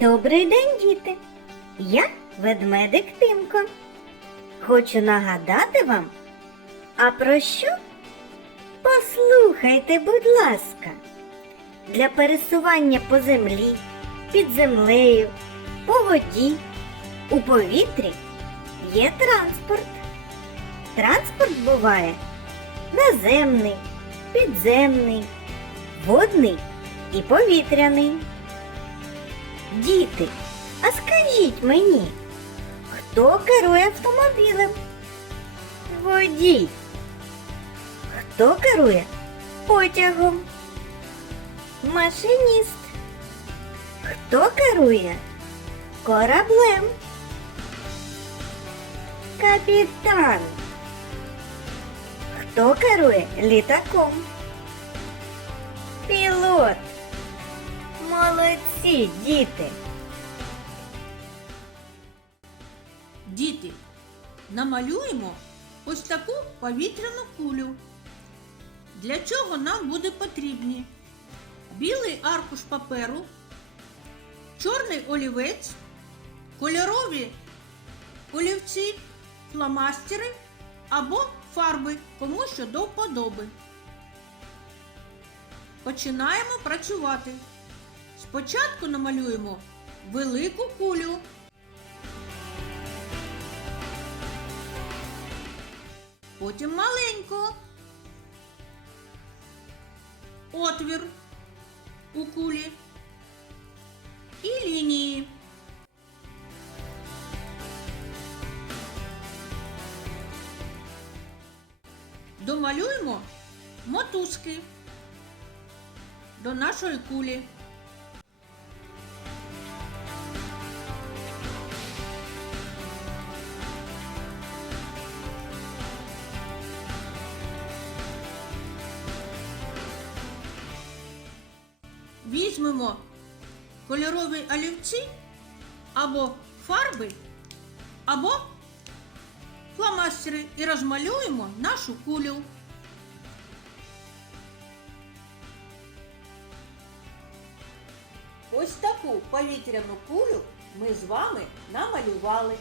Добрий день, діти! Я ведмедик Тимко. Хочу нагадати вам, а про що? Послухайте, будь ласка, для пересування по землі, під землею, по воді, у повітрі є транспорт. Транспорт буває наземний, підземний, водний і повітряний. Діти, а скажіть мені, хто керує автомобілем? Водій. Хто керує потягом? Машиніст. Хто керує кораблем? Капітан. Хто керує літаком? Пілот. Молодці, діти. Діти, намалюємо ось таку повітряну кулю. Для чого нам буде потрібні білий аркуш паперу, чорний олівець, кольорові олівці, фломастери або фарби, кому що до вподоби. Починаємо працювати. Спочатку намалюємо велику кулю. Потім маленько. Отвір у кулі і лінії. Домалюємо мотузки до нашої кулі. Візьмемо кольорові олівці або фарби, або фломастери і розмалюємо нашу кулю. Ось таку повітряну кулю ми з вами намалювали.